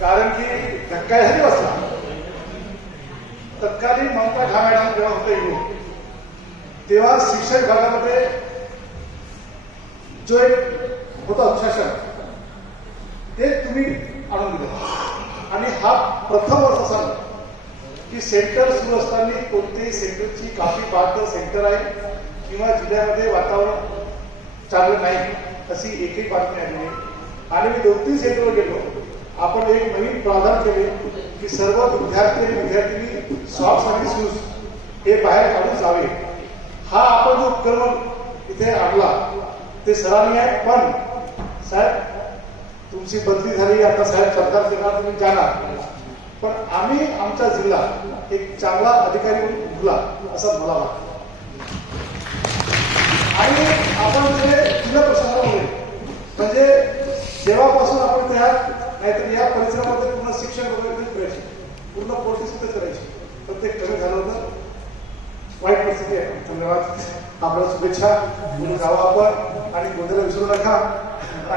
कारण की धक्का जरी बसला तत्कालीन ममता घा मॅडम जेव्हा होते येऊन तेव्हा शिक्षण विभागामध्ये जो एक होता अनुशासन ते तुम्ही आणून दिलं आणि हा प्रथम वर्ष असा की सेंटर सुरू असताना कोणत्याही सेंटरची काफी पाहतं सेंटर आहे किंवा जिल्ह्यामध्ये वातावरण चांगलं नाही अशी एकही बातमी आली नाही. आणि मी 2-3 सेंटरवर गेलो. आपण एक नवीन प्रावधान केले की सर्व विद्यार्थी आणि विद्यार्थिनी सॉक्स आणि शूज हे बाहेर काढून जावे. हा आपण जो उपक्रम इथे आणला ते सरांनी आहे. पण साहेब तुमची बदली झाली आता साहेब सरकार सेवा तुम्ही जाणार पण आम्ही आमचा जिल्हा एक चांगला अधिकारी म्हणून उभला असं मला वाटतं. आणि आपण जे जिल्हा प्रशासनामध्ये म्हणजे जेव्हापासून आपण त्या नाहीतर या परिसरामध्ये पूर्ण शिक्षण वगैरे करायचे पूर्ण पोलिस करायची पण ते कमी झालं होतं. वाईट परिस्थिती आहे. धन्यवाद. आपल्याला शुभेच्छा. जावा आपण आणि गोंधळ विसरू नका.